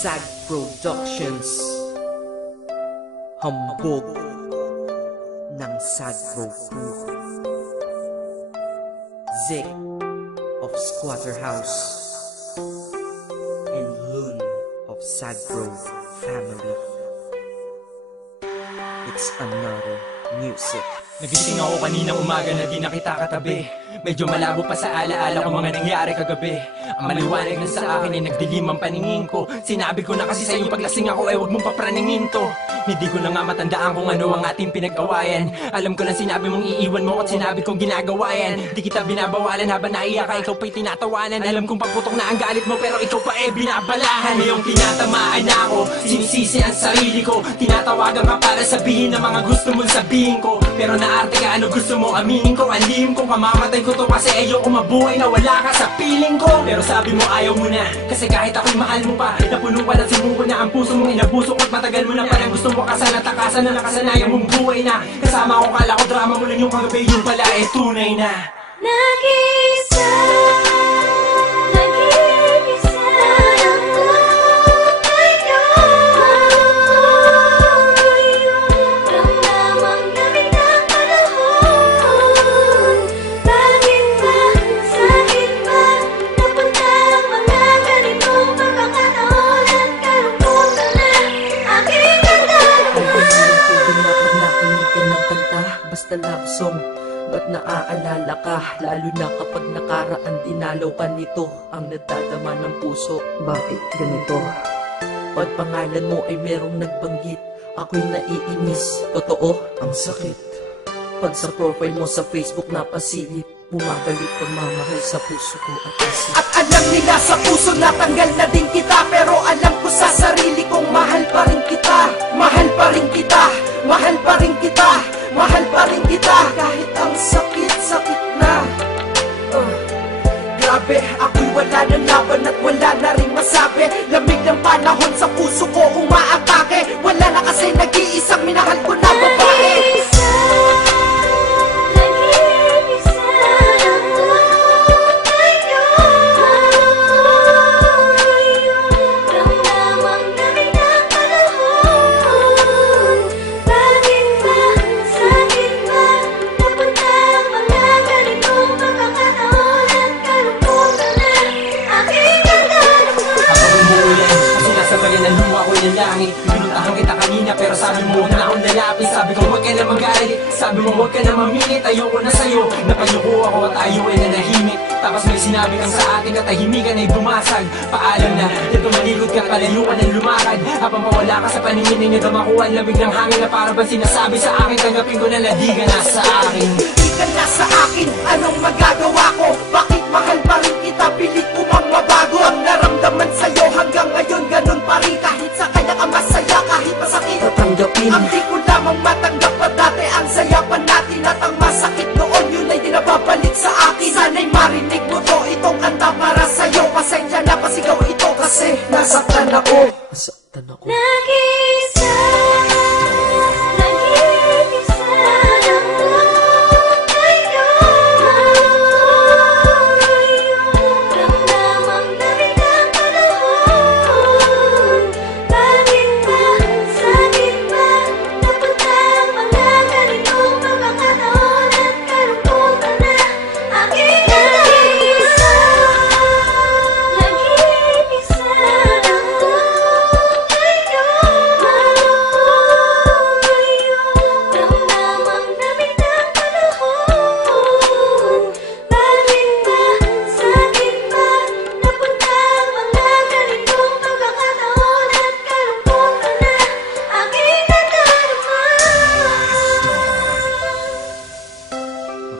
SAG Productions. Hambog ng SAG Pro Crew. Zick of Squatter House and Loon of SAG Pro Family. It's another music. Nagising ako kaninang umaga na di na kita katabi. Medyo malabo pa sa alaala ko mga nangyari kagabi. Ang maliwanag na sa akin ay nagdilim ang paningin ko. Sinabi ko na kasi sa iyo paglasing ako ay huwag mong papraningin to. Hindi ko na nga matandaan kung ano ang ating pinag-awayan. Alam ko lang sinabi mong iiwan mo at sinabi kong ginagawa yan. Di kita binabawalan habang naiyak ka, ikaw pa'y tinatawanan. Alam kong pagputok na ang galit mo pero ikaw pa eh binabalahan. Ngayong tinatamaan na ako, sinisisi ang sarili ko. Tinatawagan ka para sabihin ang mga gusto mong sabihin ko. Pero naarte ka, ano gusto mo aminin ko? Ang lihim ko, kamamatay ko to kasi ayoko mabuhay na wala ka sa piling ko. Pero sabi mo ayaw mo na, kasi kahit ako'y mahal mo pa. Napuno ka na sumuko na ang puso mong inabuso ko. At matagal mo na parang gusto mo kasana takasan na nakasanayan mong buhay na. Kasama ko kala ko drama mo lang yung kagabi, yung pala eh tunay na. Nag-isa basta love song, ba't naaalala ka? Lalo na kapag nakaraan dinalaw ka nito. Ang nadadama ng puso, bakit ganito? Pag pangalan mo ay merong nagbanggit, ako'y naiinis, totoo, ang sakit. Pag sa profile mo sa Facebook napasilip, bumabalik pagmamahal sa puso ko at isip. At alam nila sa puso natanggal na din kita, pero alam ko sa sarili kong mahal pa rin kita. Mahal pa rin kita, mahal pa rin kita, mahal pa rin kita. Kahit ang sakit-sakit na grabe, ako'y wala ng laban at wala na rin masabi. Lamig ng panahon sa puso ko umaatake. Wala na kasi nag-iisang minahal ko na babae. Pinuntahan kita kanina pero sabi mo huwag na akong lalapit. Sabi ko huwag ka na magalit, sabi mo huwag ka na mamilit. Ayoko na sa'yo, napayuko ako at ayaw ay nanahimik. Tapos may sinabi kang sa ating katahimikan ay bumasag. Paalam na, dito maligod ka, palayo ka ng lumakad. Habang pawala ka sa paningin ninyo, damakuha ang lamig ng hangin na para bang sinasabi sa akin. Tanggapin ko na di ka na sa akin. Di ka na sa akin, anong magagawa ko? Bakit mahal pa rin kita, pilit ko mang mabago. Ang naramdaman sa'yo hanggang ngayon ganun pa rin. Kahit sa kanya ka masaya, kahit masakit tatanggapin. ang di ko lamang matanggap pa dati. Ang saya pa natin at ang masakit noon, yun ay di nababalik sa akin. Sana'y marinig mo to, itong kanta para sa'yo. Pasensya na pasigaw ito kasi nasaktan ako. Nasaktan ako. Nag-isa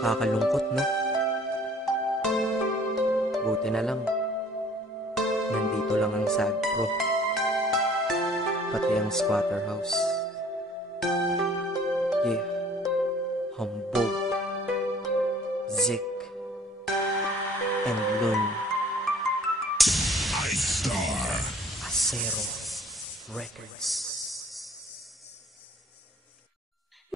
nakakalungkot, no? Buti na lang nandito lang ang SAG Pro, pati ang Squatter House. Yeah, Hambog, Zick, and Loon. Acero Records.